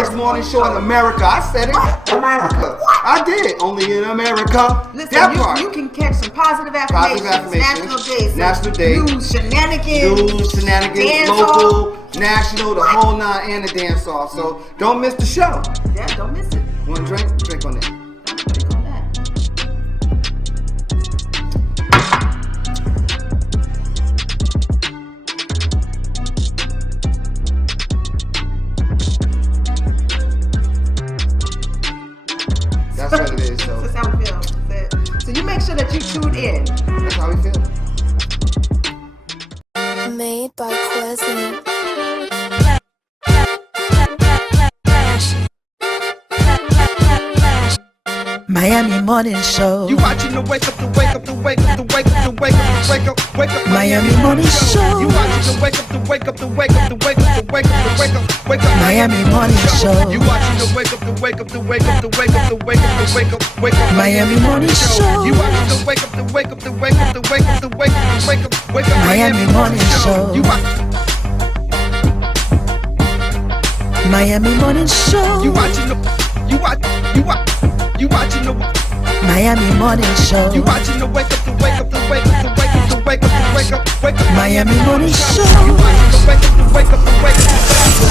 greatest morning show in America. I said it. America. I did. Only in America. Listen, that part. You can catch some positive affirmations. National Day. News, shenanigans. Local, national, the whole nine, and the dance off. So don't miss the show. Yeah, don't miss it. Want to drink? Drink on it. Drink on that. That's what it is. So that's how we feel. So you make sure that you tune in. That's how we feel. Made by Quezzy. Miami Morning Show. You watching the wake up, the wake up, the wake up, the wake up, the wake up, the wake up, wake up. Miami Morning Show. You watching the wake up, the wake up, the wake up, the wake up, the wake up, the wake up, wake up. Miami Morning Show. You watching the wake up, the wake up, the wake up, the wake up, the wake up, the wake up, wake up. Miami Morning Show. You watching the wake up, the wake up, the wake up, the wake up, the wake up, the wake up, wake up. Miami Morning Show. You Miami Morning Show. You watching the you watching the Miami Morning Show. You watching the wake up, the wake up, the wake up, the wake up, the wake up, the wake up, wake up. Miami Morning Show. You watching the wake up, the wake up, the wake up, the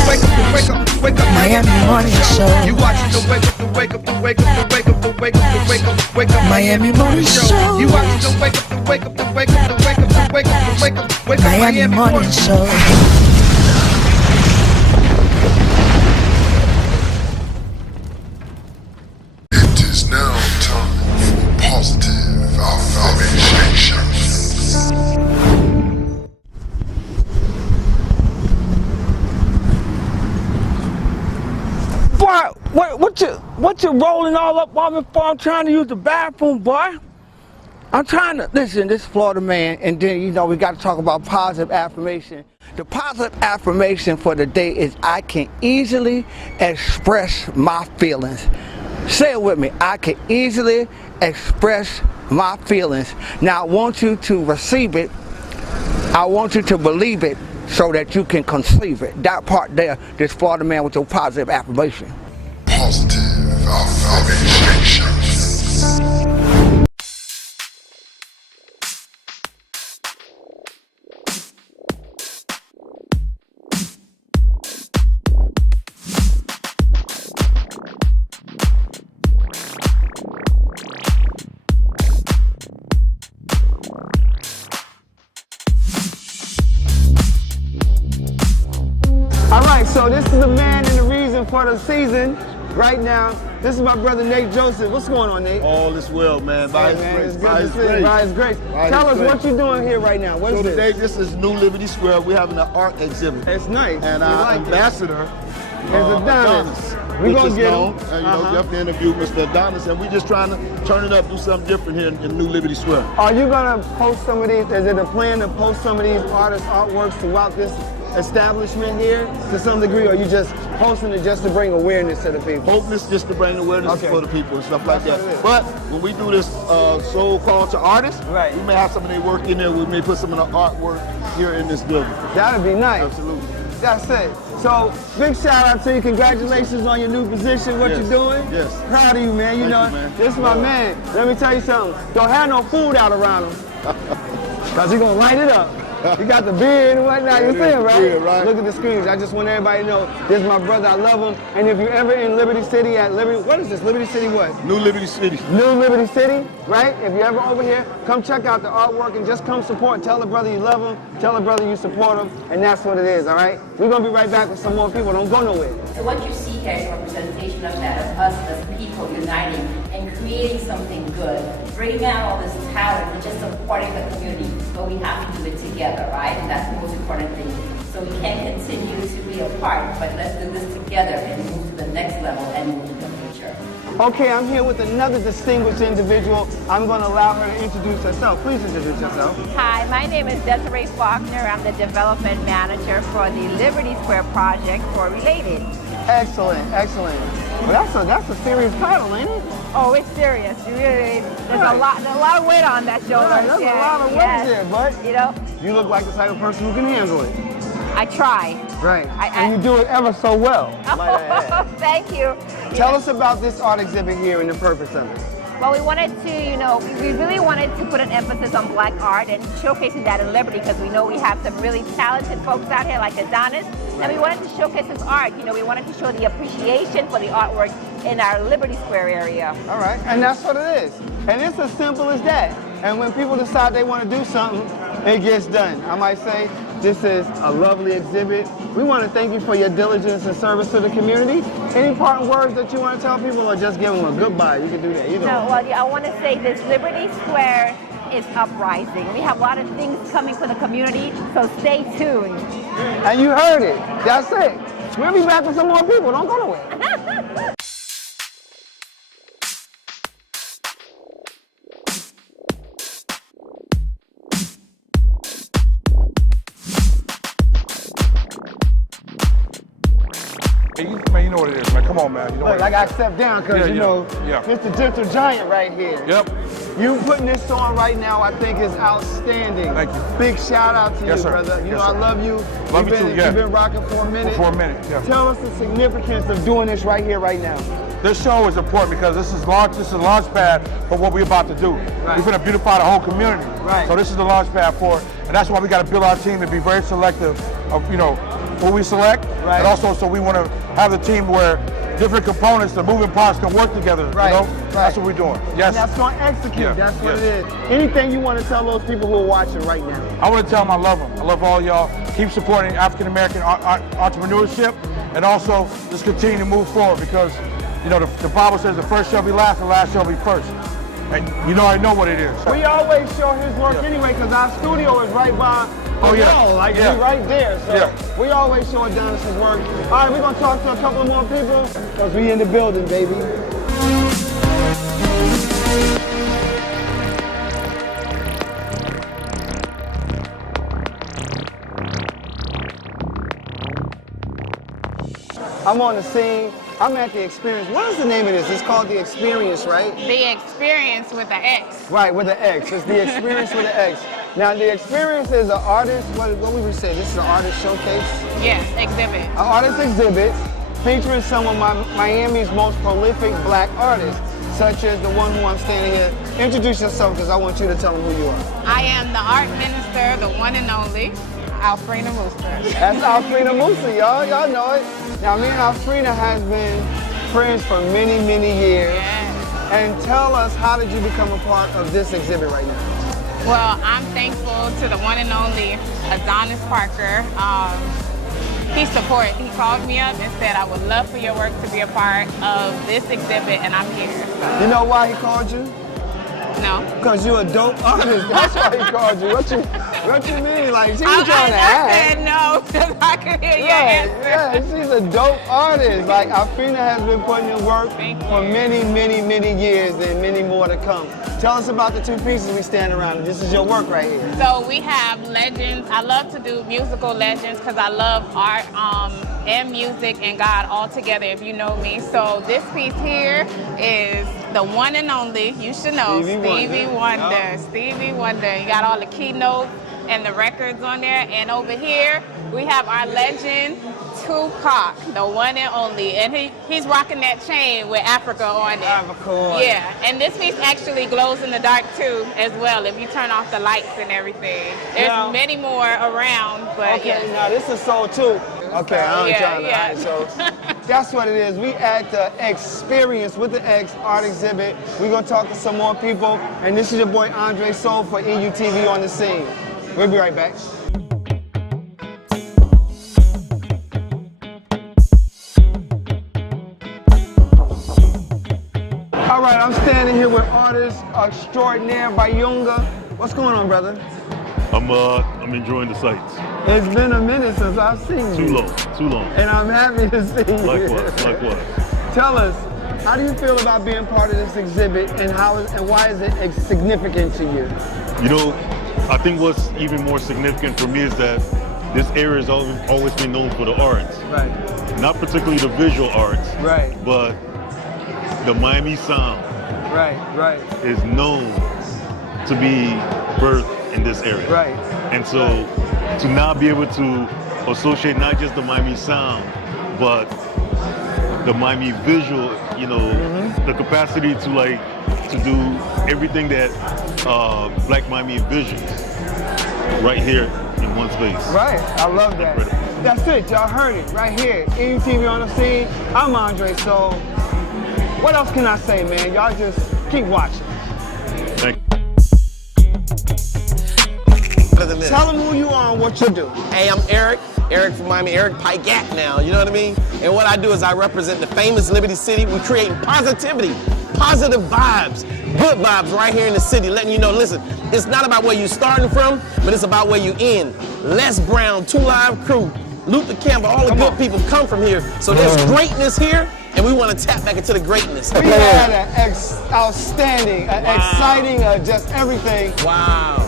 wake up, the wake up, wake up. Miami Morning Show. You watching the wake up, the wake up, the wake up, the wake up, the wake up, the wake up, wake up. Miami Morning Show. You watching the wake up, the wake up, the wake up, the wake up, the wake up, the wake up, wake up. Miami Morning Show. Now time for positive affirmations. Boy, what you rolling all up on me for? I'm trying to use the bathroom, boy. I'm trying to, listen, this is Florida man, and then, you know, we got to talk about positive affirmation. The positive affirmation for the day is I can easily express my feelings. Say it with me. I can easily express my feelings. Now I want you to receive it. I want you to believe it so that you can conceive it. That part there, this Florida man with your positive affirmation. Positive affirmations. So this is the man and the reason for the season right now. This is my brother Nate Joseph. What's going on, Nate? All is well, man. By His grace. It's good to see you. By His grace. Tell us what you're doing here right now. What is this? Today, this is New Liberty Square. We're having an art exhibit. It's nice. And our ambassador is Adonis. We're going to get him. And, you know, you have to interview Mr. Adonis. And we're just trying to turn it up, do something different here in New Liberty Square. Are you going to post some of these? Is it a plan to post some of these artists' artworks throughout this establishment here to some degree, or are you just posting it just to bring awareness to the people? Hoping it's just to bring awareness for the people and stuff like that. But when we do this so-called to artists, right, we may have some of their work in there. We may put some of the artwork here in this building. That'd be nice. Absolutely. That's it. So, big shout out to you. Congratulations on your new position, what you're doing. Yes. Proud of you, man. You know, this is my man. Let me tell you something. Don't have no food out around him, because he's going to light it up. You got the beard and whatnot, you see him, right? Yeah, right? Look at the screens. I just want everybody to know this is my brother, I love him. And if you're ever in Liberty City at Liberty, what is this, Liberty City what? New Liberty City. New Liberty City, right? If you're ever over here, come check out the artwork and just come support. Tell the brother you love him, tell the brother you support him, and that's what it is, all right? We're gonna be right back with some more people. Don't go nowhere. So what you see here is a representation of that, of us as people uniting and creating something good, bringing out all this talent and just supporting the community. But we have to do it together, right? And that's the most important thing. So we can't continue to be apart, but let's do this together and move to the next level and move to the future. Okay, I'm here with another distinguished individual. I'm going to allow her to introduce herself. Please introduce yourself. Hi, my name is Desiree Faulkner. I'm the development manager for the Liberty Square project for Related. Excellent, excellent. Well, that's a serious title, ain't it? Oh, it's serious. You really, there's a lot of weight on that shoulder. Right, there's a lot of weight there, but you know, you look like the type of person who can handle it. I try. Right. And you do it ever so well. might I add. Thank you. Tell us about this art exhibit here and the purpose of it. Well, we wanted to, we really wanted to put an emphasis on Black art and showcasing that in Liberty because we know we have some really talented folks out here like Adonis, and we wanted to showcase his art. We wanted to show the appreciation for the artwork in our Liberty Square area. All right, and that's what it is. And it's as simple as that. And when people decide they want to do something, it gets done. I might say this is a lovely exhibit. We want to thank you for your diligence and service to the community. Any parting words that you want to tell people or just give them a goodbye? You can do that. Either No, well, I want to say this Liberty Square is uprising. We have a lot of things coming for the community, so stay tuned. And you heard it. That's it. We'll be back with some more people. Don't go nowhere. Man, you know what it is, man. Come on, man. You know Look, I got to step down because, yeah. it's the gentle giant right here. Yep. You putting this on right now, I think is outstanding. Thank you. Big shout out to you, Yes, sir. brother. You Yes, know, I sir. love you. Love you too, yeah. You've been rocking for a minute. For a minute, yeah. Tell us the significance of doing this right here, right now. This show is important because this is a launch pad for what we're about to do. Right. We're going to beautify the whole community. Right. So this is the launch pad for it. And that's why we got to build our team to be very selective of, who we select. Right. And also so we want to have the team where different components, the moving parts can work together. Right. Right. That's what we're doing. Yes. And that's going to execute. Yeah. That's what Yes. it is. Anything you want to tell those people who are watching right now? I want to tell them I love them. I love all y'all. Keep supporting African-American entrepreneurship and also just continue to move forward because, the Bible says the first shall be last, the last shall be first. And I know what it is. So. We always show his work anyway because our studio is right by the wall, like we right there. So we always show Adonis's work. All right, we're going to talk to a couple more people because we in the building, baby. I'm on the scene. I'm at the Experience. What is the name of this? It's called the Experience, right? The Experience with the X. Right, with the X. It's the Experience with the X. Now, the Experience is an artist. What we would say? This is an artist showcase. Yes, exhibit. An artist exhibit featuring some of Miami's most prolific Black artists, such as the one who I'm standing here. Introduce yourself, because I want you to tell them who you are. I am the art minister, the one and only, Alfreda Mooster. That's Alfreda Mooster, y'all. Y'all know it. Now, me and Alfreda has been friends for many, many years. Yes. And tell us, how did you become a part of this exhibit right now? Well, I'm thankful to the one and only Adonis Parker. He called me up and said, I would love for your work to be a part of this exhibit, and I'm here. So. You know why he called you? No. Because you're a dope artist. That's why he called you. What you mean? Like, she was trying to I ask. said no, because I could hear your answer. Yeah, she's a dope artist. Like, Alfreda has been putting in work for many, many, many years and many more to come. Tell us about the two pieces we stand around. This is your work right here. So we have legends. I love to do musical legends because I love art and music and God all together, if you know me. So this piece here is the one and only, you should know, Stevie Wonder. Yep. Stevie Wonder. You got all the keynotes and the records on there. And over here, we have our legend, Tupac, the one and only. And he's rocking that chain with Africa on it. Africa on it. Yeah, and this piece actually glows in the dark too, as well, if you turn off the lights and everything. There's many more around, but okay, now this is soul too. Okay, I'm trying to. Yeah. So that's what it is. We at the Experience with the X art exhibit. We're gonna talk to some more people, and this is your boy Andre Soul for EUTV on the scene. We'll be right back. All right, I'm standing here with artist extraordinaire Bayunga. What's going on, brother? I'm enjoying the sights. It's been a minute since I've seen you. Too long. And I'm happy to see you. Likewise. Tell us, how do you feel about being part of this exhibit, and why is it significant to you? You know, I think what's even more significant for me is that this area has always been known for the arts. Right. Not particularly the visual arts. Right. But the Miami sound. Right. Is known to be birthed in this area. Right. And so to now be able to associate not just the Miami sound, but the Miami visual, you know, the capacity to do everything that Black Miami envisions right here in one space. Right, I love that. That's it, y'all heard it right here. EUTV on the scene. I'm Andre Soul. What else can I say, man? Y'all just keep watching. Thank you. Tell them who you are and what you do. Hey, I'm Eric from Miami, Eric Pygat now, you know what I mean? And what I do is I represent the famous Liberty City. We create positivity, positive vibes, good vibes right here in the city, letting you know, listen, it's not about where you're starting from, but it's about where you end. Les Brown, 2 Live Crew, Luther Campbell, all the good people come from here. So there's greatness here, and we want to tap back into the greatness. We had an outstanding, exciting, just everything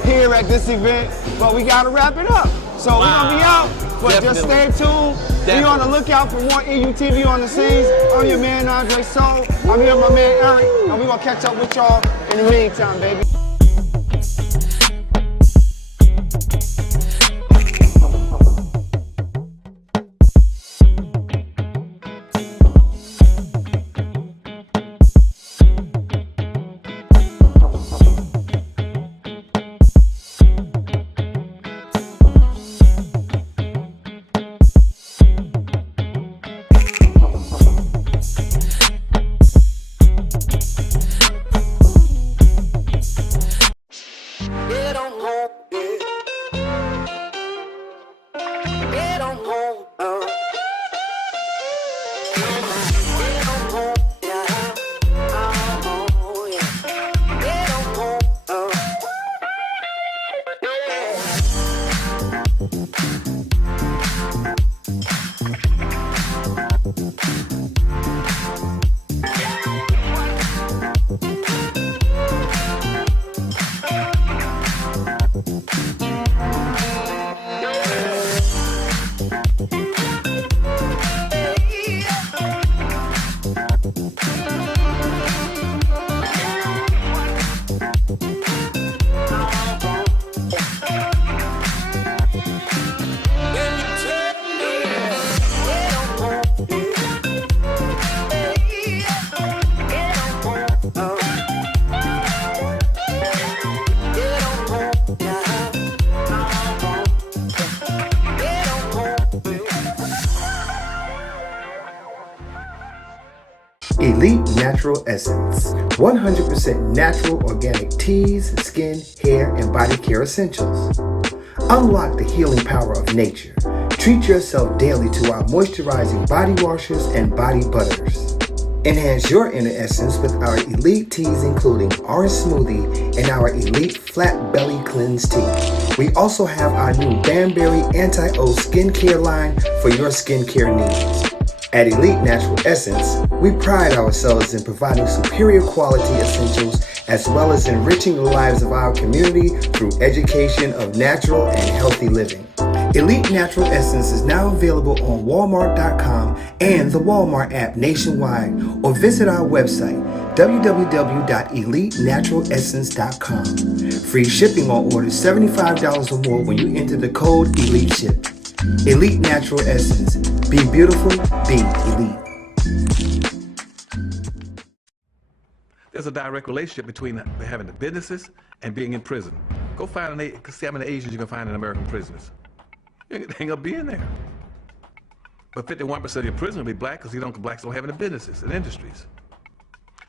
here at this event, but we got to wrap it up. So we're going to be out, but just stay tuned. Be on the lookout for more EUTV on the scenes. I'm your man, Andre Soul. I'm here with my man, Eric, and we're going to catch up with y'all in the meantime, baby. Elite Natural Essence. 100% natural organic teas, skin, hair, and body care essentials. Unlock the healing power of nature. Treat yourself daily to our moisturizing body washers and body butters. Enhance your inner essence with our elite teas including orange smoothie and our elite flat belly cleanse tea. We also have our new Banberry Anti-O skincare line for your skincare needs. At Elite Natural Essence, we pride ourselves in providing superior quality essentials as well as enriching the lives of our community through education of natural and healthy living. Elite Natural Essence is now available on Walmart.com and the Walmart app nationwide, or visit our website www.elitenaturalessence.com. Free shipping on orders $75 or more when you enter the code ELITESHIP. Elite Natural Essence. Be beautiful, be elite. There's a direct relationship between having the businesses and being in prison. Go find see how many Asians you can find in American prisons. You ain't gonna be in there. But 51% of your prisoners will be black because blacks don't have any businesses and industries.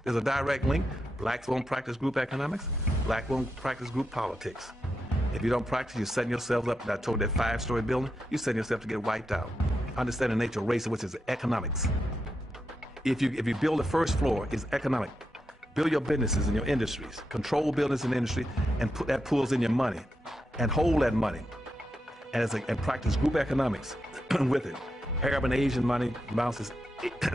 There's a direct link. Blacks won't practice group economics. Black won't practice group politics. If you don't practice, you're setting yourself up. I told that 5-story building, you're setting yourself to get wiped out. Understand the nature of race, which is economics. If you build the first floor, it's economic. Build your businesses and your industries. Control business and industry, and put that pulls in your money, and hold that money, and practice group economics with it. Arab and Asian money bounces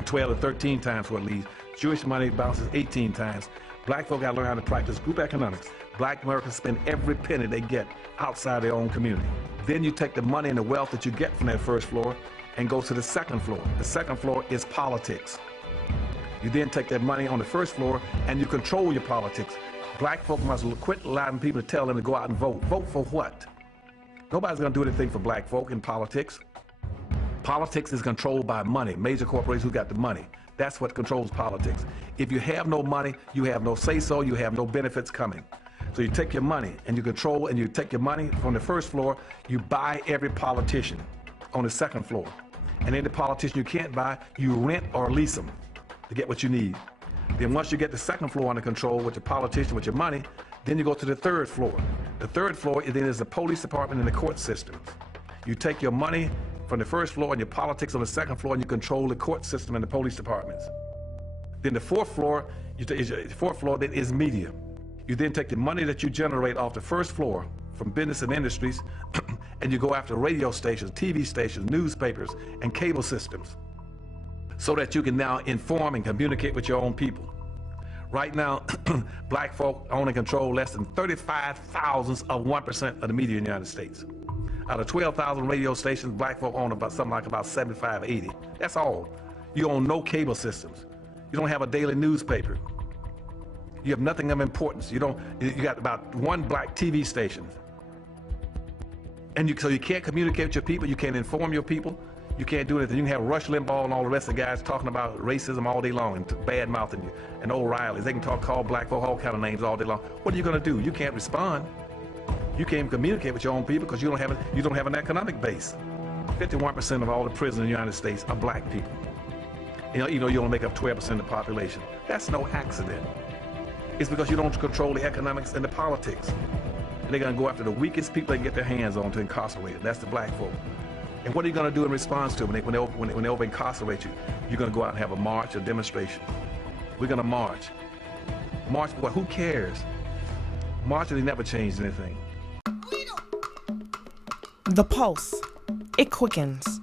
12 to 13 times what it leaves. Jewish money bounces 18 times. Black folk got to learn how to practice group economics. Black Americans spend every penny they get outside their own community. Then you take the money and the wealth that you get from that first floor and go to the second floor. The second floor is politics. You then take that money on the first floor and you control your politics. Black folk must quit allowing people to tell them to go out and vote. Vote for what? Nobody's gonna do anything for black folk in politics. Politics is controlled by money, major corporations who got the money. That's what controls politics. If you have no money, you have no say-so, you have no benefits coming. So you take your money and you control, and you take your money from the first floor, you buy every politician on the second floor. And any politician you can't buy, you rent or lease them to get what you need. Then once you get the second floor under control with your politician, with your money, then you go to the third floor. The third floor then is the police department and the court systems. You take your money from the first floor and your politics on the second floor, and you control the court system and the police departments. Then the fourth floor, then is media. You then take the money that you generate off the first floor from business and industries, and you go after radio stations, TV stations, newspapers, and cable systems, so that you can now inform and communicate with your own people. Right now, black folk own and control less than 35 thousandths of 1% of the media in the United States. Out of 12,000 radio stations, black folk own about 75, 80. That's all. You own no cable systems. You don't have a daily newspaper. You have nothing of importance. You got about one black TV station. And so you can't communicate with your people, you can't inform your people, you can't do anything. You can have Rush Limbaugh and all the rest of the guys talking about racism all day long and bad-mouthing you, and O'Reilly's. They can call black folk all kind of names all day long. What are you gonna do? You can't respond. You can't even communicate with your own people because you don't have an economic base. 51% of all the prisoners in the United States are black people. You only make up 12% of the population. That's no accident. It's because you don't control the economics and the politics. And they're gonna go after the weakest people they can get their hands on to incarcerate them. That's the black folk. And what are you gonna do in response to it when they over incarcerate you? You're gonna go out and have a march, a demonstration. We're gonna march. March, what? Who cares? Marching, they never changed anything. The pulse, it quickens.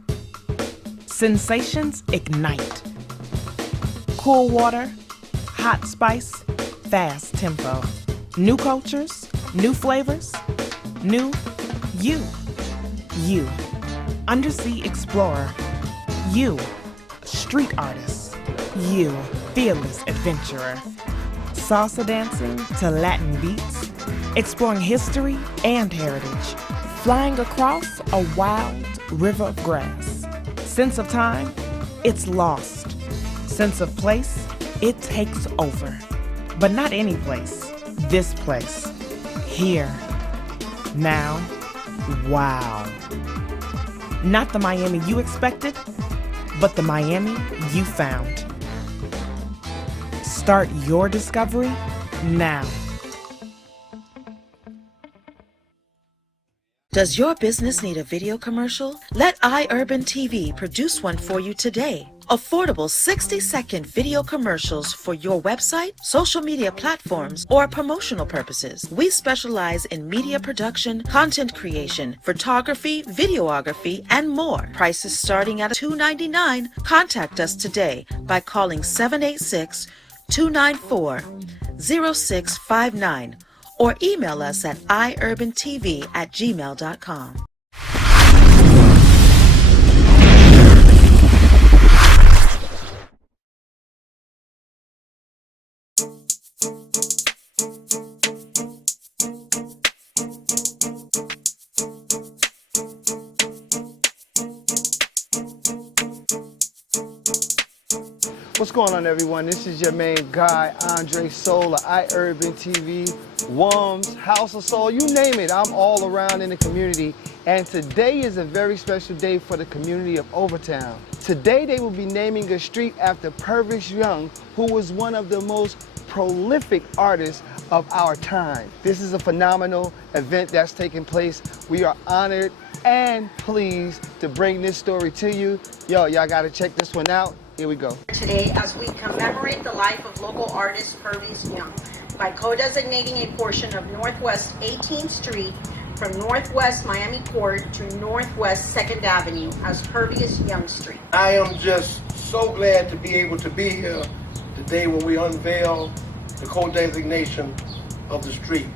Sensations ignite. Cool water, hot spice, fast tempo. New cultures, new flavors, new you. You, undersea explorer. You, street artist. You, fearless adventurer. Salsa dancing to Latin beats, exploring history and heritage. Flying across a wild river of grass. Sense of time, it's lost. Sense of place, it takes over. But not any place, this place. Here, now, wow. Not the Miami you expected, but the Miami you found. Start your discovery now. Does your business need a video commercial? Let iUrban TV produce one for you today. Affordable 60-second video commercials for your website, social media platforms, or promotional purposes. We specialize in media production, content creation, photography, videography, and more. Prices starting at $2.99. Contact us today by calling 786-294-0659 or email us at iurbantv@gmail.com. What's going on, everyone? This is your main guy, Andre Soul of iUrban TV, WUMMS, House of Soul, you name it. I'm all around in the community. And today is a very special day for the community of Overtown. Today they will be naming a street after Purvis Young, who was one of the most prolific artists of our time. This is a phenomenal event that's taking place. We are honored and pleased to bring this story to you. Yo, y'all gotta check this one out. Here we go. Today, as we commemorate the life of local artist Purvis Young by co-designating a portion of Northwest 18th Street from Northwest Miami Court to Northwest 2nd Avenue as Purvis Young Street. I am just so glad to be able to be here today when we unveil the co-designation of the street,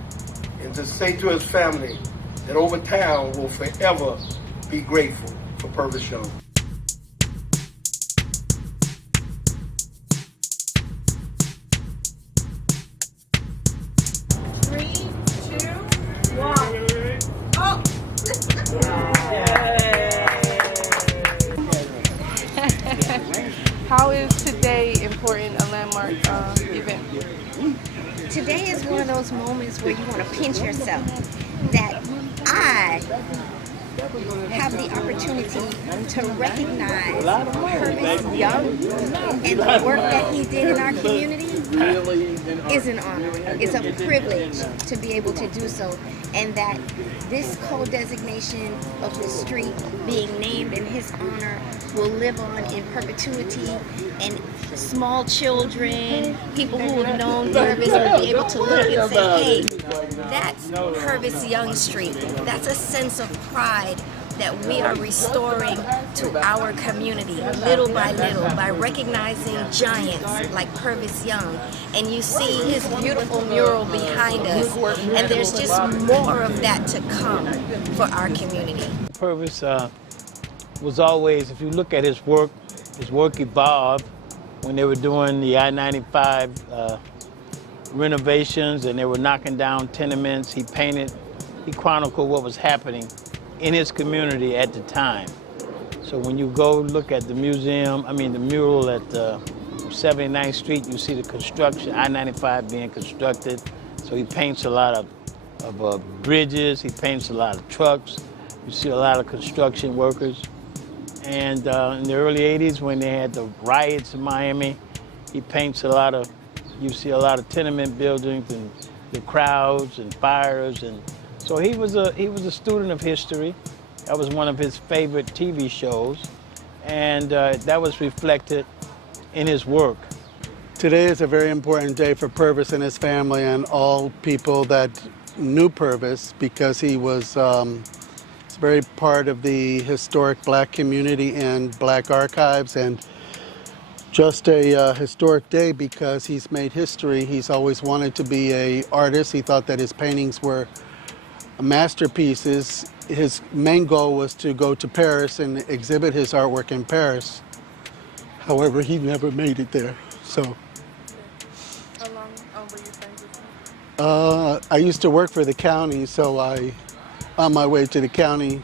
and to say to his family that Overtown will forever be grateful for Purvis Young. 3, 2, 1. Oh! important, a landmark event. Today is one of those moments where you want to pinch yourself that I have the opportunity to recognize Purvis Young and the work that he did in our community is an honor. It's a privilege to be able to do so, and that this co-designation of the street being named in his honor will live on in perpetuity, and small children, people who have known Purvis will be able to look and say, hey, that's Purvis Young Street. That's a sense of pride that we are restoring to our community little by little by recognizing giants like Purvis Young. And you see his beautiful mural behind us, and there's just more of that to come for our community. Purvis was always, if you look at his work evolved when they were doing the I-95 renovations and they were knocking down tenements. He chronicled what was happening in his community at the time. So when you go look at the the mural at 79th Street, you see the construction, I-95 being constructed. So he paints a lot of bridges, he paints a lot of trucks. You see a lot of construction workers. And in the early 80s, when they had the riots in Miami, he paints you see a lot of tenement buildings and the crowds and fires. And so he was a student of history. That was one of his favorite TV shows. And that was reflected in his work. Today is a very important day for Purvis and his family and all people that knew Purvis, because he was very part of the historic black community and black archives, and just a historic day because he's made history. He's always wanted to be an artist. He thought that his paintings were masterpieces. His main goal was to go to Paris and exhibit his artwork in Paris. However, he never made it there. So How long were you friends with him? I used to work for the county, so on my way to the county,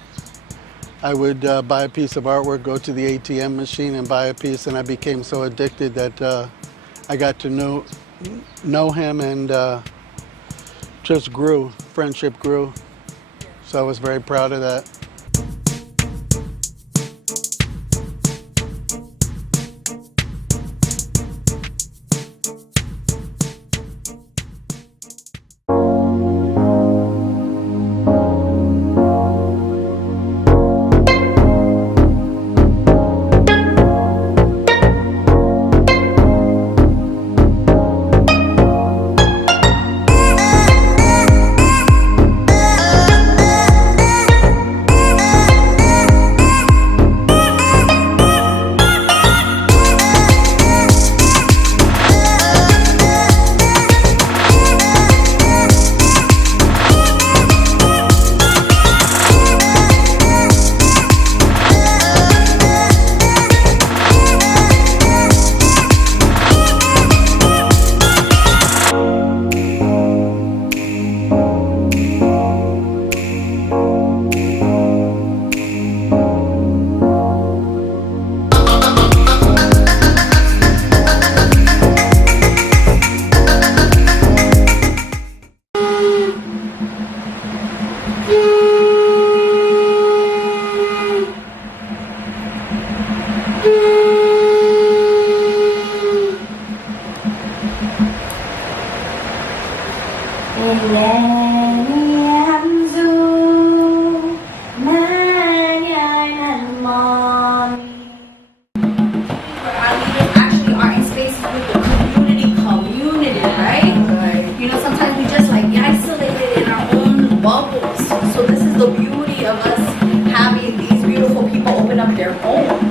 I would buy a piece of artwork, go to the ATM machine and buy a piece, and I became so addicted that I got to know him, and just grew. Friendship grew. So I was very proud of that.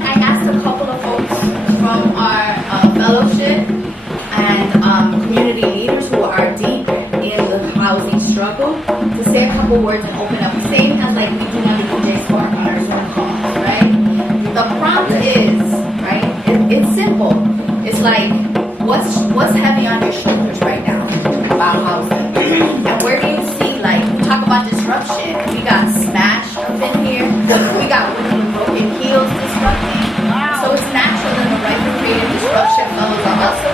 I asked a couple of folks from our fellowship and community leaders who are deep in the housing struggle to say a couple words and open up, same as like we do on the DJ Spark on our Zoom calls, right? The prompt is, right, it's simple. It's like, what's heavy on your shoulders right now about housing? And where do you see, like, we talk about disruption. We got Smash up in here. We got Women with Broken Heels disrupting. So it's natural in the right for creative disruption fellows are also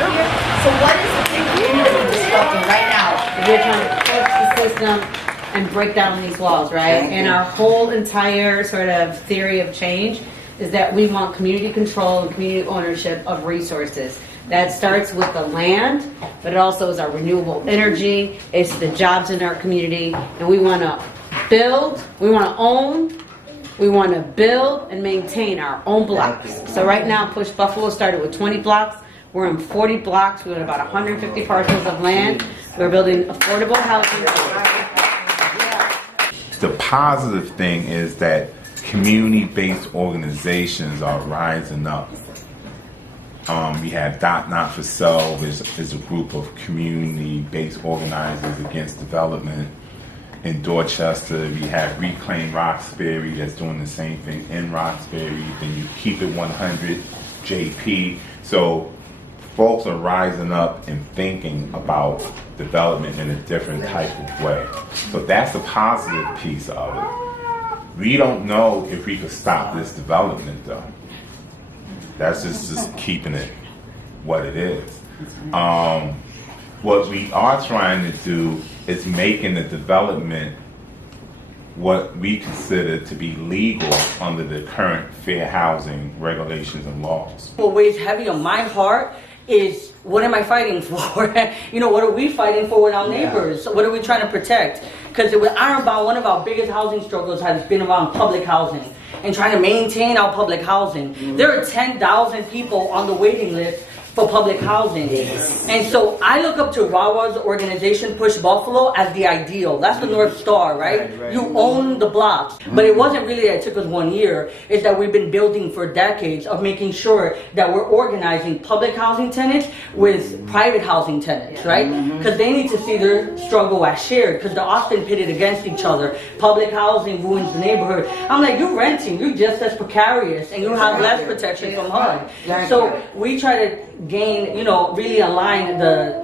system and break down these walls, right? And our whole entire sort of theory of change is that we want community control and community ownership of resources. That starts with the land, but it also is our renewable energy, it's the jobs in our community, and we want to build, we want to own, we want to build and maintain our own blocks. So right now, Push Buffalo started with 20 blocks. We're in 40 blocks. We're in about 150 parcels of land. We're building affordable housing. The positive thing is that community-based organizations are rising up. We have Dot Not For Self is a group of community-based organizers against development. In Dorchester, we have Reclaim Roxbury that's doing the same thing in Roxbury. Then you Keep It 100, JP. So folks are rising up and thinking about development in a different type of way. So that's the positive piece of it. We don't know if we could stop this development though. That's just keeping it what it is. What we are trying to do is making the development what we consider to be legal under the current fair housing regulations and laws. What weighs heavy on my heart is, what am I fighting for? You know, what are we fighting for with our neighbors? What are we trying to protect? Because with Ironbound, one of our biggest housing struggles has been around public housing and trying to maintain our public housing. There are 10,000 people on the waiting list for public housing. And so I look up to Rawa's organization, Push Buffalo, as the ideal. That's the North Star, right? You own the blocks. But it wasn't really that it took us 1 year. It's that we've been building for decades of making sure that we're organizing public housing tenants with private housing tenants, right? Because they need to see their struggle as shared, because they're often pitted against each other. Public housing ruins the neighborhood. I'm like, you're renting, you're just as precarious, and you have less protection from HUD. So we try to gain, you know, really align the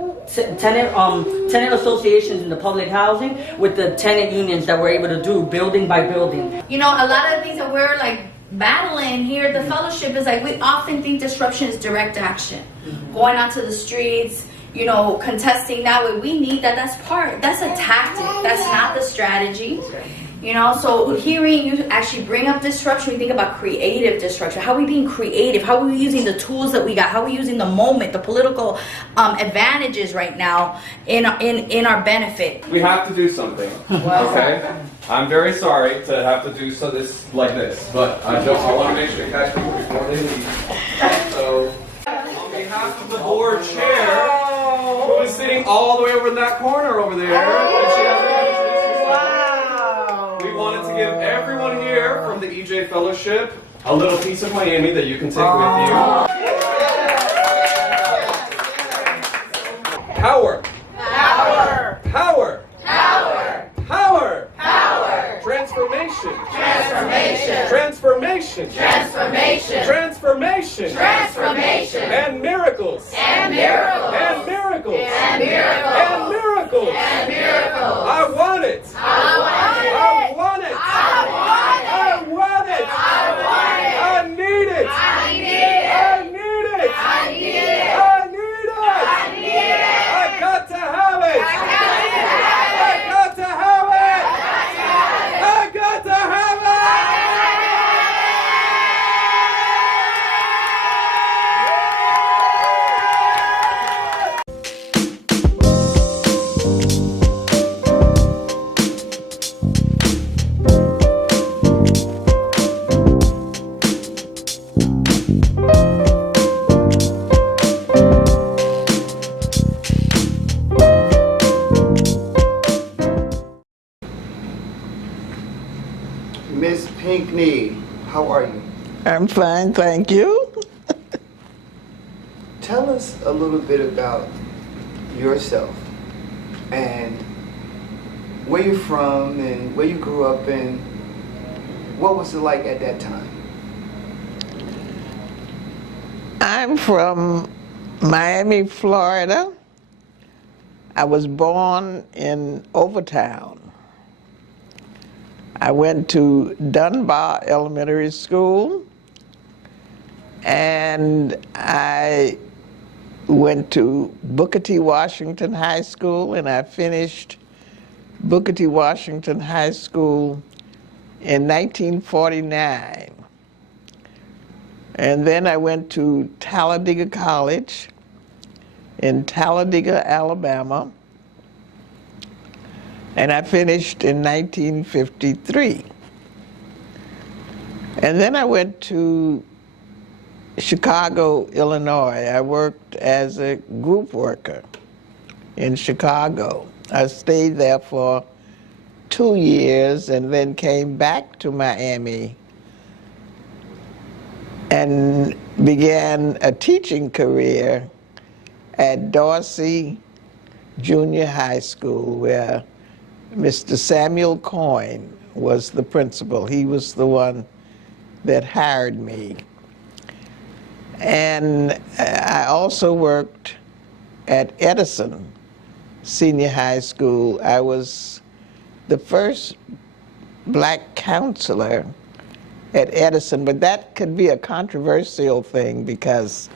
tenant associations in the public housing with the tenant unions that we're able to do building by building. You know, a lot of the things that we're like battling here at the fellowship is like, we often think disruption is direct action. Going out to the streets, you know, contesting that way. We need that. That's a tactic. That's not the strategy. You know, so hearing you actually bring up disruption, we think about creative disruption. How are we being creative? How are we using the tools that we got? How are we using the moment, the political advantages right now in our benefit? We have to do something. Okay? I'm very sorry to have to do this like this, but I want to make sure you catch people before they leave. So, on behalf of the board chair, who is sitting all the way over in that corner over there, and she hasn't wanted to give everyone here from the EJ Fellowship a little piece of Miami that you can take with you. Power. Power. Power. Power. Power. Power. Transformation. Transformation. Transformation. Transformation. Transformation. Transformation. And miracles. And miracles. And miracles. And miracles. And miracles. And miracles. I want it. I want it. I want it. I want it. I want it. I want it. I need it. I need it. I need it. I need it. I need it. I need it. I got to have it. I got to have it. I got to have it. Miss Pinkney, how are you? I'm fine, thank you. Tell us a little bit about yourself and where you're from and where you grew up and what was it like at that time? I'm from Miami, Florida. I was born in Overtown. I went to Dunbar Elementary School, and I went to Booker T. Washington High School, and I finished Booker T. Washington High School in 1949. And then I went to Talladega College in Talladega, Alabama. And I finished in 1953. And then I went to Chicago, Illinois. I worked as a group worker in Chicago. I stayed there for 2 years and then came back to Miami and began a teaching career at Dorsey Junior High School, where Mr. Samuel Coyne was the principal. He was the one that hired me. And I also worked at Edison Senior High School. I was the first black counselor at Edison, but that could be a controversial thing because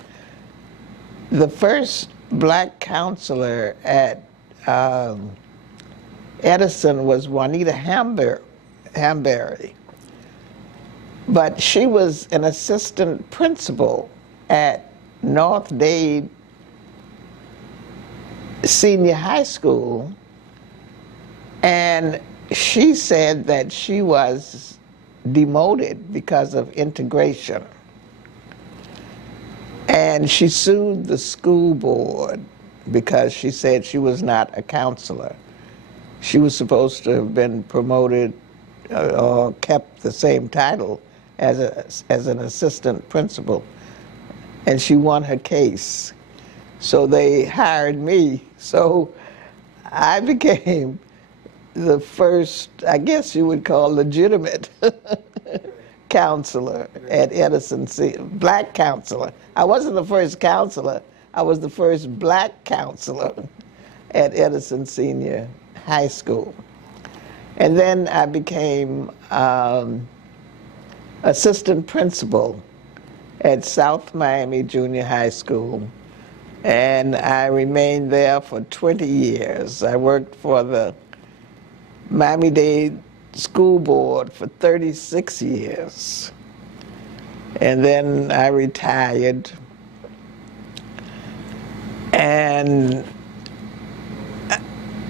the first black counselor at Edison was Juanita Hamberry, but she was an assistant principal at North Dade Senior High School, and she said that she was demoted because of integration. And she sued the school board because she said she was not a counselor. She was supposed to have been promoted or kept the same title as an assistant principal. And she won her case. So they hired me. So I became the first, I guess you would call legitimate counselor at Edison, black counselor. I wasn't the first counselor, I was the first black counselor at Edison Senior High School. And then I became assistant principal at South Miami Junior High School. And I remained there for 20 years. I worked for the Miami-Dade School Board for 36 years. And then I retired. And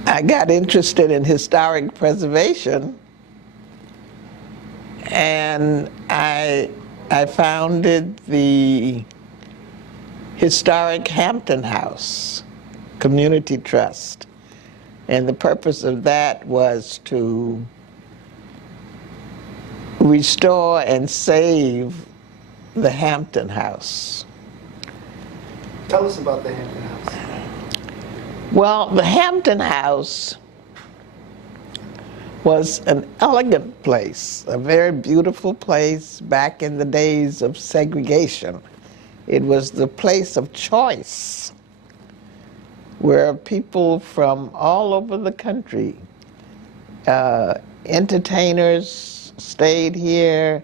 I got interested in historic preservation, and I founded the Historic Hampton House Community Trust. And the purpose of that was to restore and save the Hampton House. Tell us about the Hampton House. Well, the Hampton House was an elegant place, a very beautiful place back in the days of segregation. It was the place of choice where people from all over the country, entertainers stayed here,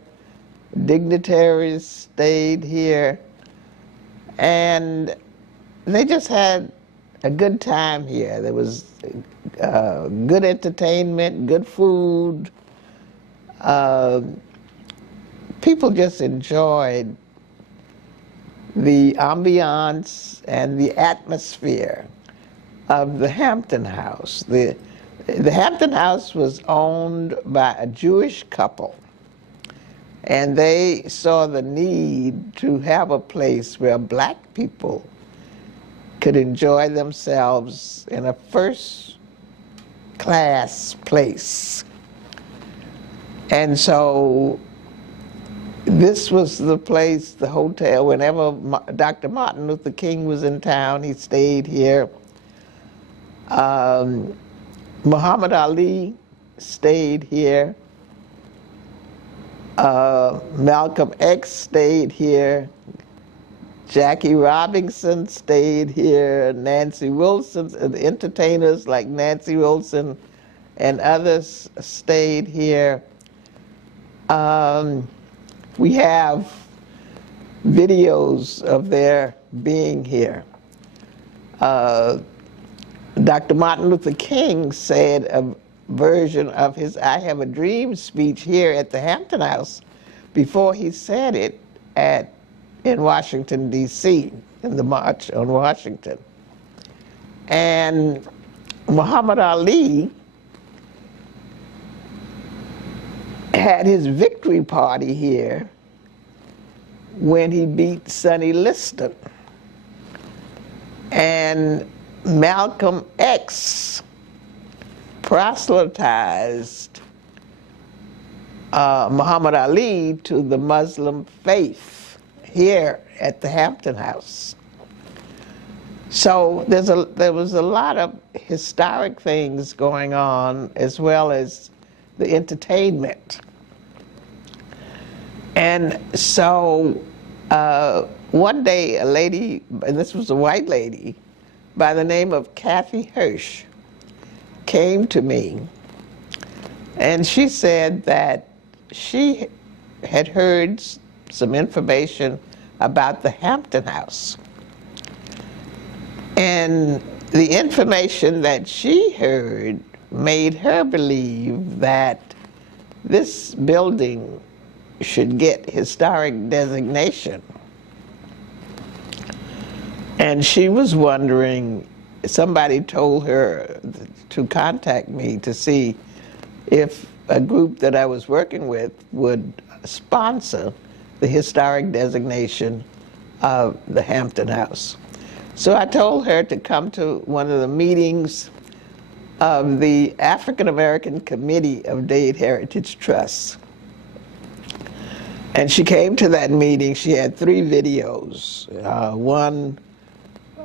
dignitaries stayed here, and they just had a good time here. There was good entertainment, good food. People just enjoyed the ambiance and the atmosphere of the Hampton House. The Hampton House was owned by a Jewish couple, and they saw the need to have a place where black people could enjoy themselves in a first-class place. And so this was the place, the hotel, whenever Dr. Martin Luther King was in town, he stayed here. Muhammad Ali stayed here. Malcolm X stayed here. Jackie Robinson stayed here. Nancy Wilson, the entertainers like Nancy Wilson and others stayed here. We have videos of their being here. Dr. Martin Luther King said version of his I Have a Dream speech here at the Hampton House before he said it in Washington, D.C., in the March on Washington. And Muhammad Ali had his victory party here when he beat Sonny Liston. And Malcolm X proselytized Muhammad Ali to the Muslim faith here at the Hampton House. So there was a lot of historic things going on, as well as the entertainment. And so one day a lady, and this was a white lady, by the name of Kathy Hirsch, came to me, and she said that she had heard some information about the Hampton House. And the information that she heard made her believe that this building should get historic designation. And she was wondering, somebody told her to contact me to see if a group that I was working with would sponsor the historic designation of the Hampton House. So I told her to come to one of the meetings of the African American Committee of Dade Heritage Trust. And she came to that meeting. She had 3 videos, one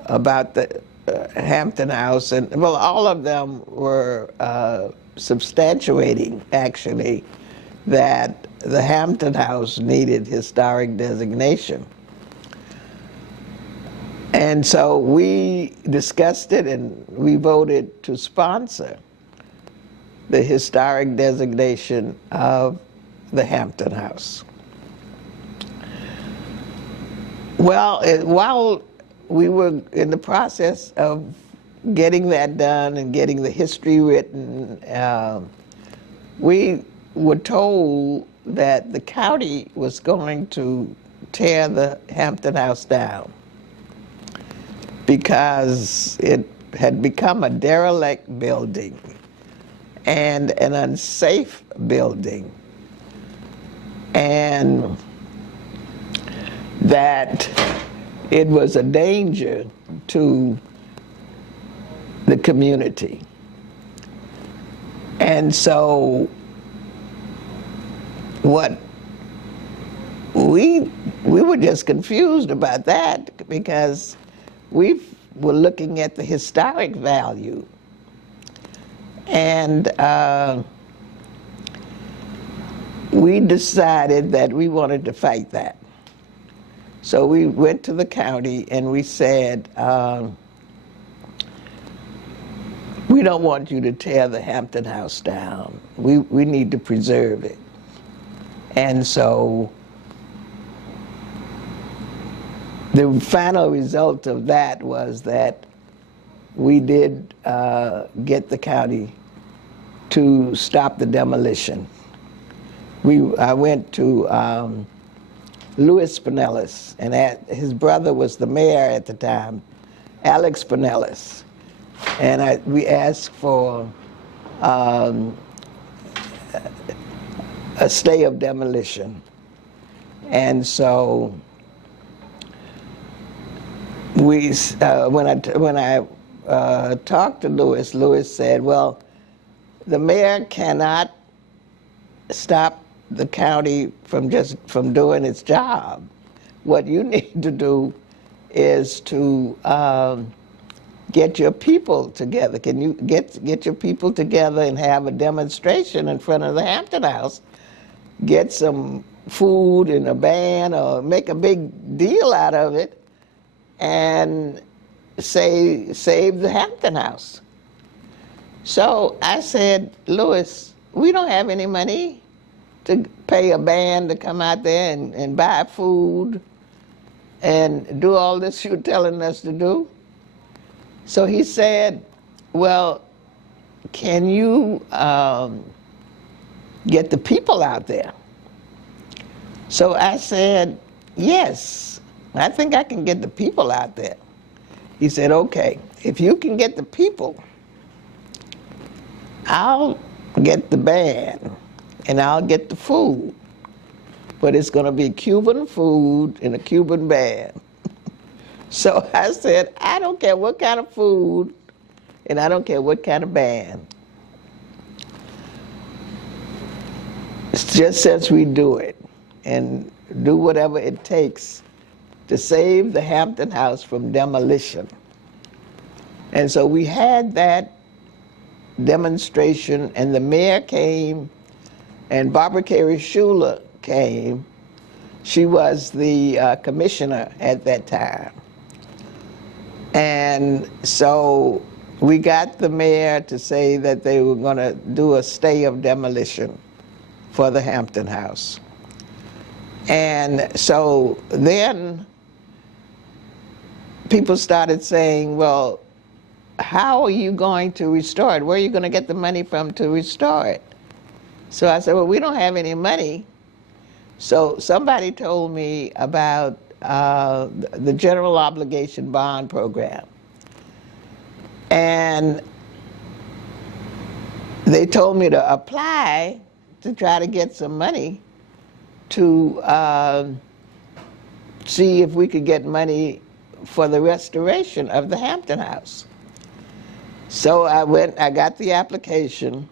about the Hampton House, and well, all of them were substantiating, actually, that the Hampton House needed historic designation. And so we discussed it, and we voted to sponsor the historic designation of the Hampton House. Well, while we were in the process of getting that done and getting the history written, we were told that the county was going to tear the Hampton House down because it had become a derelict building and an unsafe building, and that it was a danger to the community. And so what we were just confused about that, because we were looking at the historic value, and we decided that we wanted to fight that. So we went to the county and we said, we don't want you to tear the Hampton House down. We need to preserve it. And so the final result of that was that we did get the county to stop the demolition. I went to Louis Pinellas, and his brother was the mayor at the time, Alex Pinellas. And we asked for a stay of demolition. And so when I talked to Louis said, well, the mayor cannot stop the county from doing its job. What you need to do is to get your people together. Can you get your people together and have a demonstration in front of the Hampton House? Get some food and a band, or make a big deal out of it, and save the Hampton House. So I said, Louis, we don't have any money to pay a band to come out there and buy food and do all this you're telling us to do. So he said, well, can you get the people out there? So I said, yes, I think I can get the people out there. He said, okay, if you can get the people, I'll get the band and I'll get the food. But it's going to be Cuban food and a Cuban band. So I said, I don't care what kind of food and I don't care what kind of band. It's just as we do it and do whatever it takes to save the Hampton House from demolition. And so we had that demonstration, and the mayor came, and Barbara Carey Schuler came. She was the commissioner at that time. And so we got the mayor to say that they were going to do a stay of demolition for the Hampton House. And so then people started saying, well, how are you going to restore it? Where are you going to get the money from to restore it? So I said, well, we don't have any money. So somebody told me about the general obligation bond program. And they told me to apply to try to get some money to see if we could get money for the restoration of the Hampton House. So I went, I got the application,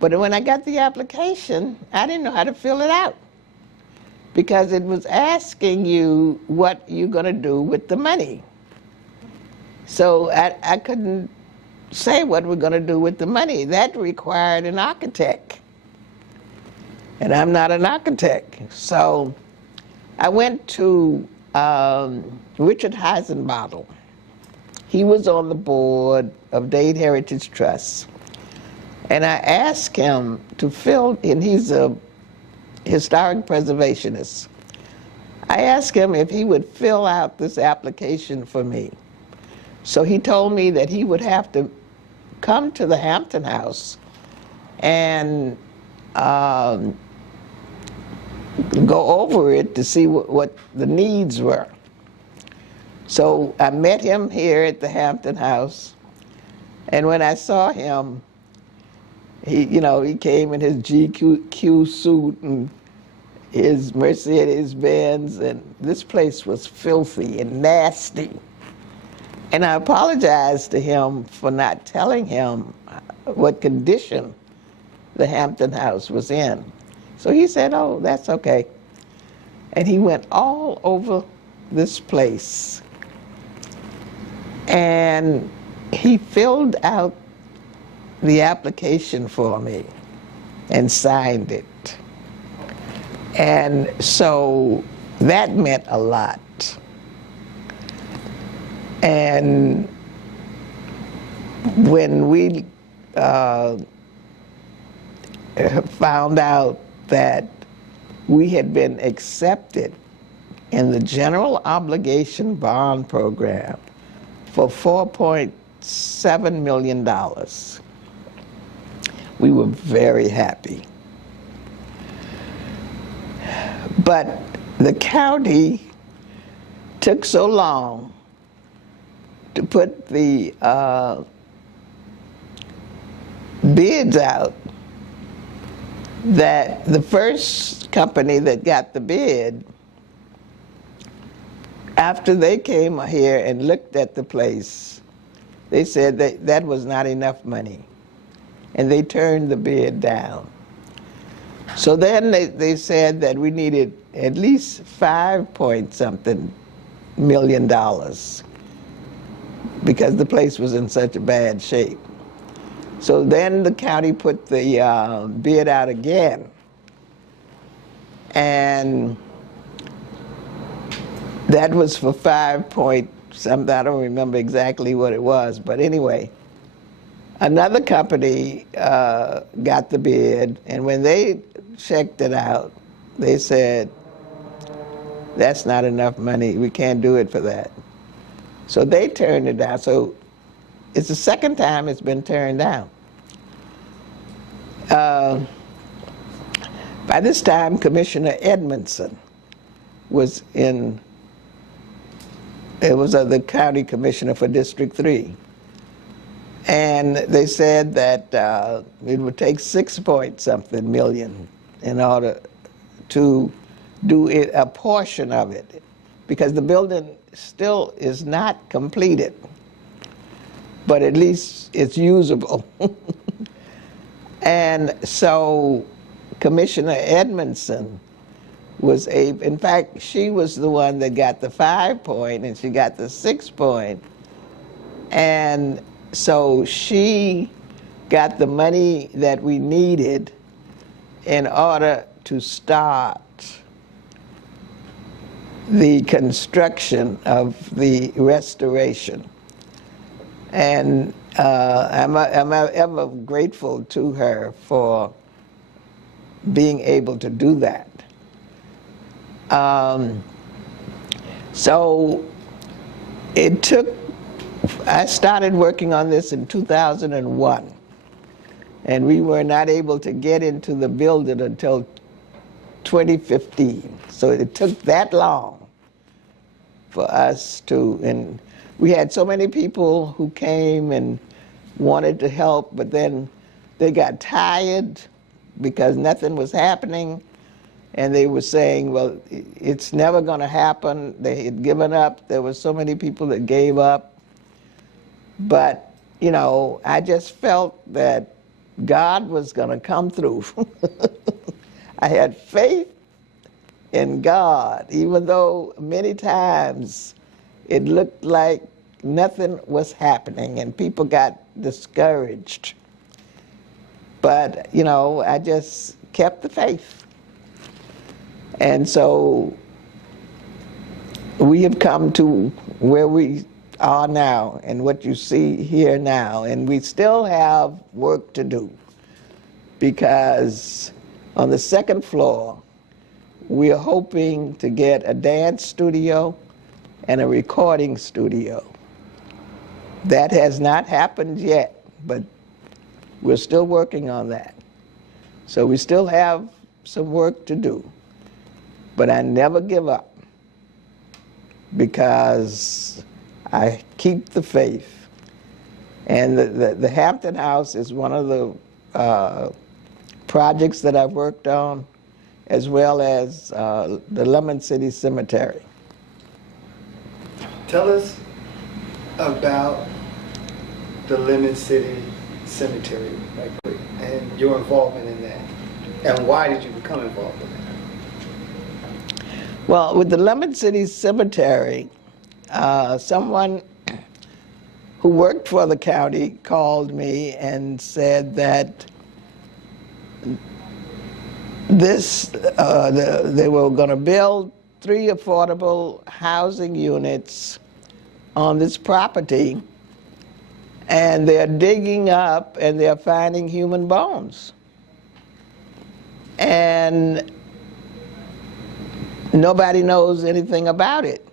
but when I got the application, I didn't know how to fill it out because it was asking you what you're going to do with the money. So I couldn't say what we're going to do with the money. That required an architect, and I'm not an architect. So I went to Richard Heisenbottle. He was on the board of Dade Heritage Trust. And I asked him to fill, and he's a historic preservationist. I asked him if he would fill out this application for me. So he told me that he would have to come to the Hampton House and go over it to see what the needs were. So I met him here at the Hampton House, and when I saw him, he came in his GQ suit and his Mercedes-Benz, and this place was filthy and nasty. And I apologized to him for not telling him what condition the Hampton House was in. So he said, oh, that's okay. And he went all over this place. And he filled out the application for me and signed it. And so that meant a lot. And when we found out that we had been accepted in the general obligation bond program for $4.7 million, we were very happy. But the county took so long to put the bids out that the first company that got the bid, after they came here and looked at the place, they said that was not enough money, and they turned the bid down. So then they said that we needed at least $5-point-something million because the place was in such a bad shape. So then the county put the bid out again, and that was for $5-point-something. I don't remember exactly what it was, but anyway, another company got the bid, and when they checked it out, they said, that's not enough money, we can't do it for that. So they turned it down. So it's the second time it's been turned down. By this time, Commissioner Edmondson was the county commissioner for District 3. And they said that it would take $6-point-something million in order to do it, a portion of it, because the building still is not completed, but at least it's usable. And so Commissioner Edmondson was in fact, she was the one that got the 5-point and she got the 6-point. And so she got the money that we needed in order to start the construction of the restoration. And I'm ever grateful to her for being able to do that. So it took, I started working on this in 2001, and we were not able to get into the building until 2015. So it took that long for us to, and we had so many people who came and wanted to help, but then they got tired because nothing was happening, and they were saying, well, it's never going to happen. They had given up. There were so many people that gave up. But, you know, I just felt that God was going to come through. I had faith in God, even though many times it looked like nothing was happening and people got discouraged. But, you know, I just kept the faith. And so we have come to where we are now and what you see here now. And we still have work to do, because on the second floor, we are hoping to get a dance studio and a recording studio. That has not happened yet, but we're still working on that. So we still have some work to do. But I never give up, because I keep the faith. And the Hampton House is one of the projects that I've worked on, as well as the Lemon City Cemetery. Tell us about the Lemon City Cemetery, right quick, and your involvement in that. And why did you become involved in that? Well, with the Lemon City Cemetery, someone who worked for the county called me and said that they were going to build 3 affordable housing units on this property, and they're digging up and they're finding human bones. And nobody knows anything about it.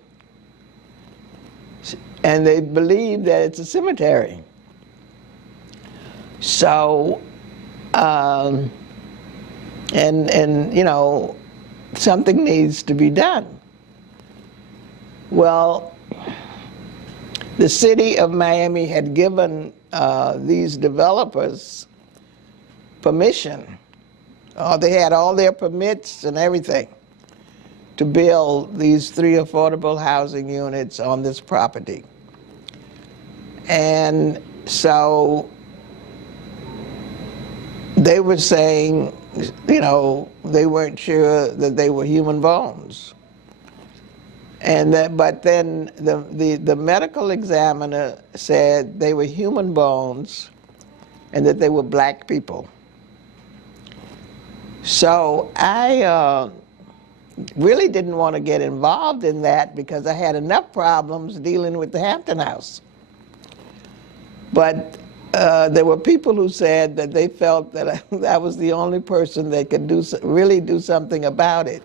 And they believe that it's a cemetery. So, and you know, something needs to be done. Well, the city of Miami had given these developers permission. They had all their permits and everything to build these 3 affordable housing units on this property. And so they were saying, you know, they weren't sure that they were human bones. And but then the medical examiner said they were human bones and that they were black people. So I really didn't want to get involved in that, because I had enough problems dealing with the Hampton House. But there were people who said that they felt that I was the only person that could really do something about it,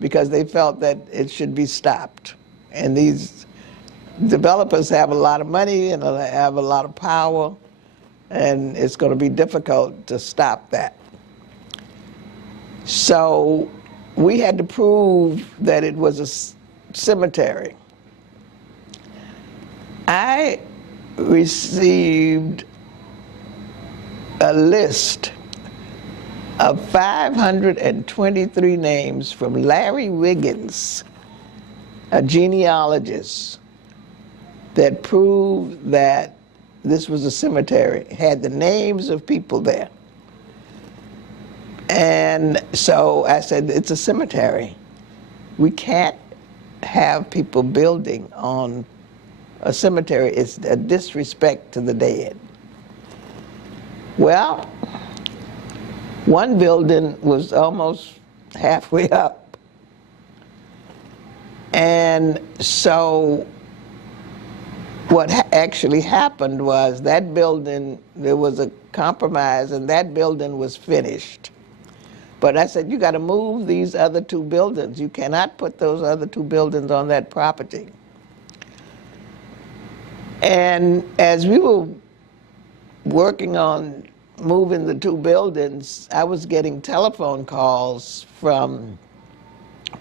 because they felt that it should be stopped. And these developers have a lot of money and have a lot of power, and it's going to be difficult to stop that. So we had to prove that it was a cemetery. I received a list of 523 names from Larry Wiggins, a genealogist, that proved that this was a cemetery, had the names of people there. And so I said, it's a cemetery. We can't have people building on a cemetery. It's a disrespect to the dead. Well, one building was almost halfway up. And so what actually happened was that building, there was a compromise, and that building was finished. But I said, you got to move these other two buildings. You cannot put those other two buildings on that property. And as we were working on moving the two buildings, I was getting telephone calls from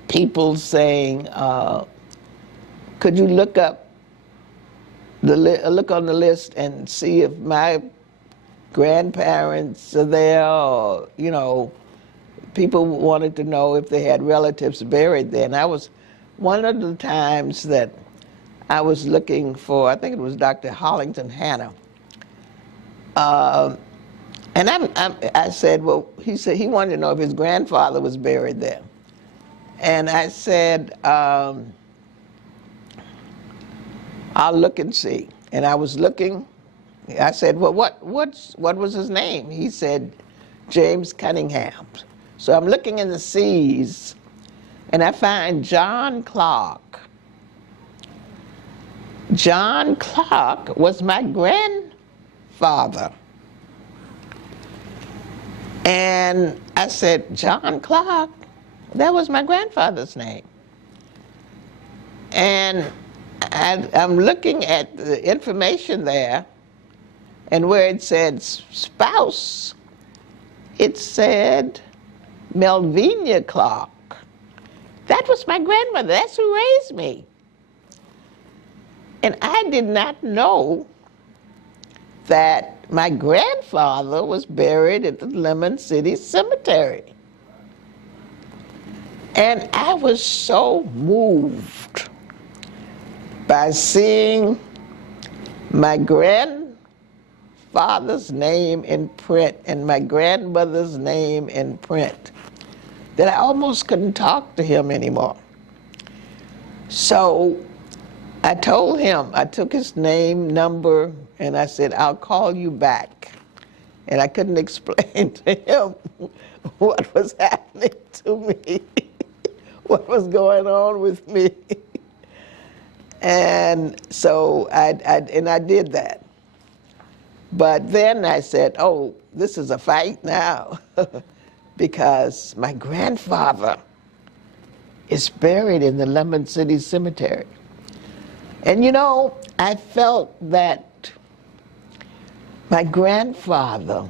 people saying, could you look up look on the list and see if my grandparents are there, or, you know, people wanted to know if they had relatives buried there. And I was, one of the times that I was looking for, I think it was Dr. Hollington Hanna, and I said, well, he said he wanted to know if his grandfather was buried there. And I said, I'll look and see. And I was looking. I said, well, what was his name? He said, James Cunningham. So I'm looking in the C's, and I find John Clark. John Clark was my grandfather. And I said, John Clark? That was my grandfather's name. And I'm looking at the information there, and where it said spouse, it said Melvina Clark. That was my grandmother. That's who raised me. And I did not know that my grandfather was buried at the Lemon City Cemetery. And I was so moved by seeing my grandfather's name in print and my grandmother's name in print that I almost couldn't talk to him anymore. So I told him, I took his name, number, and I said, I'll call you back. And I couldn't explain to him what was happening to me, what was going on with me. And so I did that. But then I said, oh, this is a fight now, because my grandfather is buried in the Lemon City Cemetery. And you know, I felt that my grandfather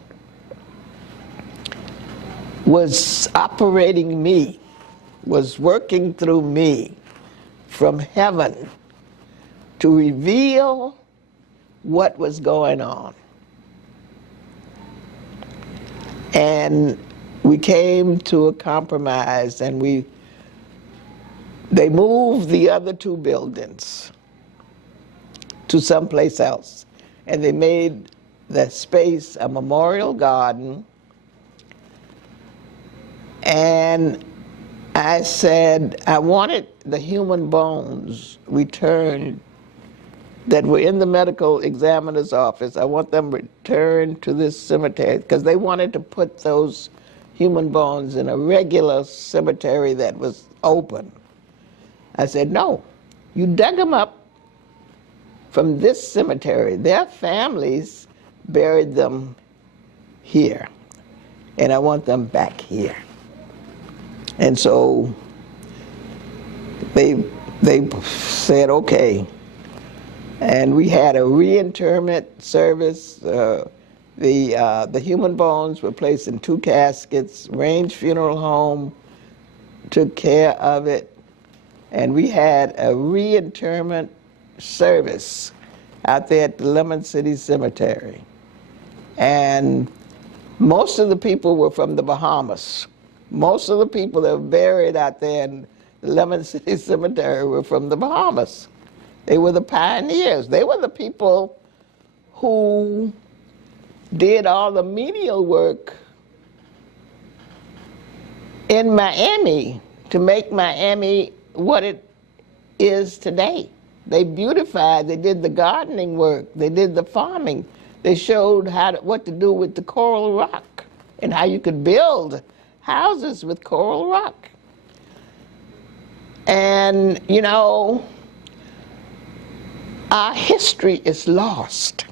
was operating me, was working through me from heaven to reveal what was going on. And we came to a compromise, and they moved the other two buildings to someplace else. And they made the space a memorial garden. And I said, I wanted the human bones returned that were in the medical examiner's office. I want them returned to this cemetery, because they wanted to put those human bones in a regular cemetery that was open. I said, no, you dug them up from this cemetery. Their families buried them here, and I want them back here. And so they said, okay. And we had a reinterment service. The The human bones were placed in 2 caskets. Range Funeral Home took care of it, and we had a reinterment service out there at the Lemon City Cemetery. And most of the people were from the Bahamas. Most of the people that were buried out there in the Lemon City Cemetery were from the Bahamas. They were the pioneers. They were the people who did all the menial work in Miami to make Miami what it is today. They beautified, they did the gardening work, they did the farming. They showed what to do with the coral rock and how you could build houses with coral rock. And, you know, our history is lost.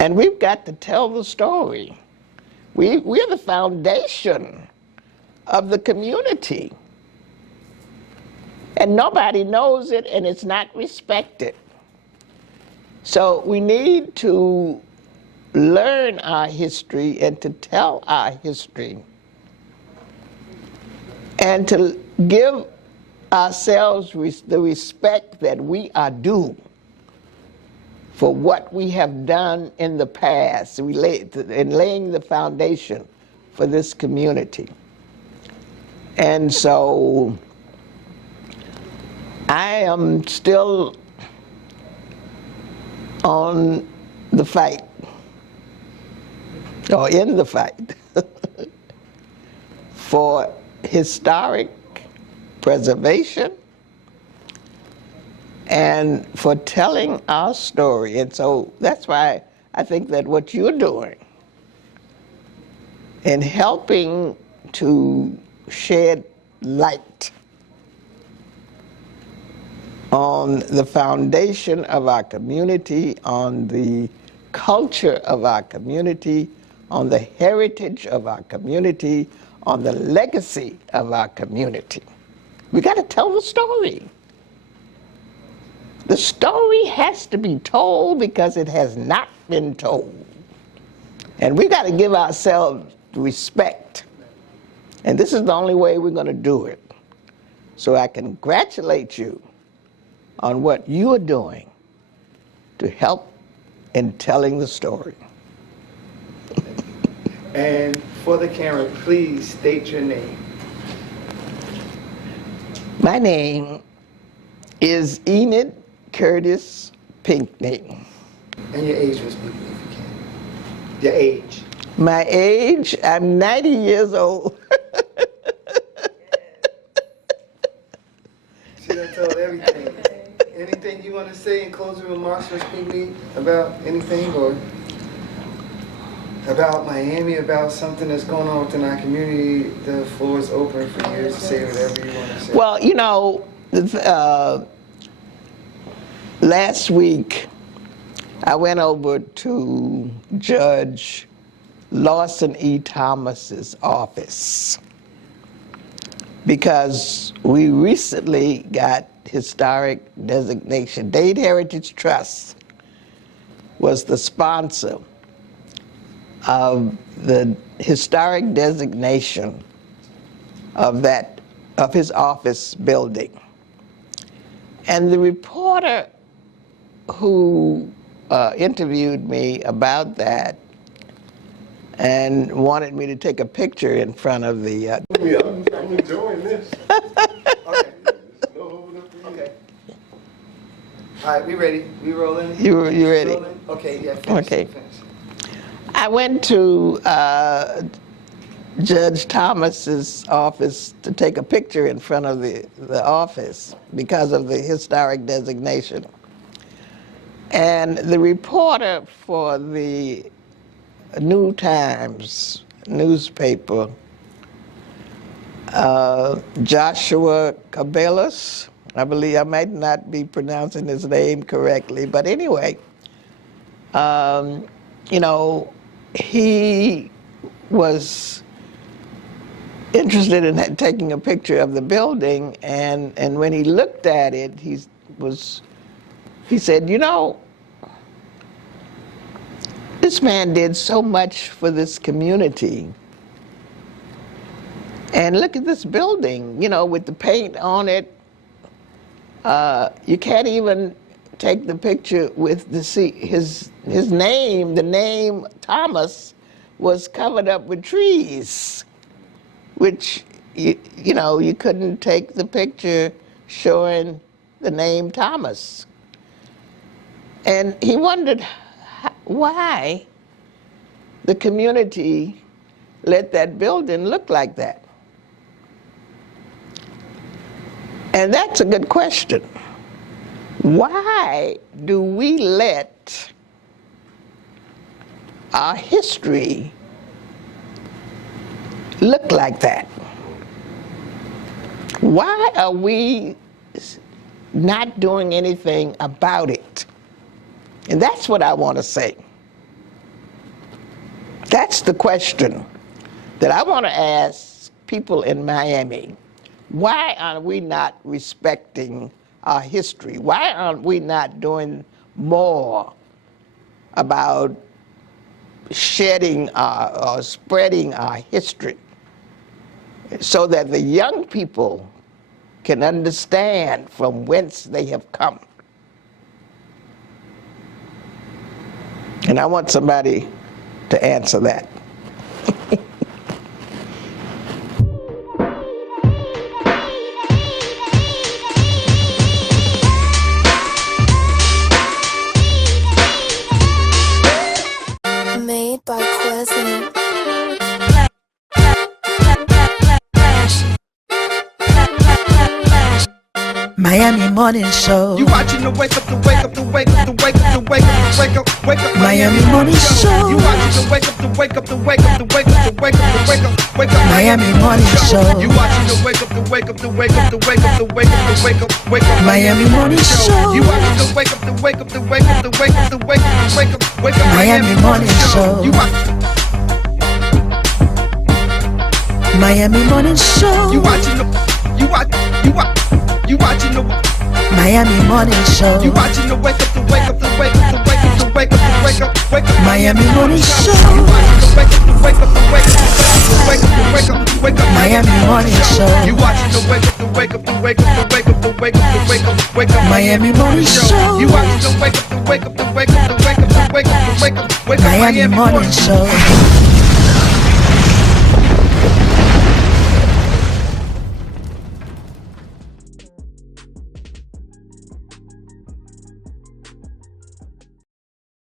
And we've got to tell the story. We're the foundation of the community. And nobody knows it, and it's not respected. So we need to learn our history and to tell our history and to give ourselves the respect that we are due for what we have done in the past, in laying the foundation for this community. And so I am still on the fight, or in the fight, for historic preservation and for telling our story. And so that's why I think that what you're doing in helping to shed light on the foundation of our community, on the culture of our community, on the heritage of our community, on the legacy of our community. We got to tell the story. The story has to be told because it has not been told. And we got to give ourselves respect. And this is the only way we're going to do it. So I congratulate you on what you are doing to help in telling the story. And for the camera, please state your name. My name is Enid Curtis Pinckney. And your age, Ms. Pinckney, if you can. Your age. My age, I'm 90 years old. She done told everything. Anything you want to say in closing remarks, Ms. Pinckney, about anything, or about Miami, about something that's going on within our community? The floor is open for you to say whatever you want to say. Well, you know, last week I went over to Judge Lawson E. Thomas's office because we recently got historic designation. Dade Heritage Trust was the sponsor of the historic designation of his office building. And the reporter who interviewed me about that and wanted me to take a picture in front of the... I'm enjoying this. Okay. All right, we ready? We rolling? You ready? Rolling? Okay, yeah, finish. Okay. Finish. I went to Judge Thomas's office to take a picture in front of the office because of the historic designation. And the reporter for the New Times newspaper, Joshua Cabellas, I believe, I might not be pronouncing his name correctly, but anyway, you know, he was interested in taking a picture of the building, and when he looked at it, he said, you know, This man did so much for this community. And look at this building, you know, with the paint on it. You can't even take the picture with his name. The name Thomas was covered up with trees, which, you know, you couldn't take the picture showing the name Thomas. And he wondered why the community let that building look like that. And that's a good question. Why do we let our history look like that? Why are we not doing anything about it? And that's what I want to say. That's the question that I want to ask people in Miami. Why are we not respecting our history? Why aren't we not doing more about shedding or spreading our history so that the young people can understand from whence they have come? And I want somebody to answer that. Made by Quesney. Miami Morning Show. You watching the wake up, the wake up, the wake up, the wake up, the wake up, the wake up, wake up. Miami Morning Show. You watching the wake up, the wake up, the wake up, the wake up, the wake up, the wake up, wake up. Miami Morning Show. You watching the wake up, the wake up, the wake up, the wake up, the wake up, the wake up, wake up. Miami Morning Show. You watching the wake up, the wake up, the wake up, the wake up, the wake up, the wake up, wake up. Miami Morning Show. You Miami Morning Show. You watching the Miami Morning Show. You watching the wake up, the wake up, the wake up, the wake up, the wake up, the wake up, wake up. Miami Morning Show. You watching the wake up, the wake up, the wake up, the wake up, the wake up, the wake up. Miami Morning Show. You watching the wake up, the wake up, the wake up, the wake up, the wake up, the wake up, wake up. Miami Morning Show. You watching the wake up, the wake up, the wake up, the wake up, the wake up, the wake up, wake up. Miami Morning Show.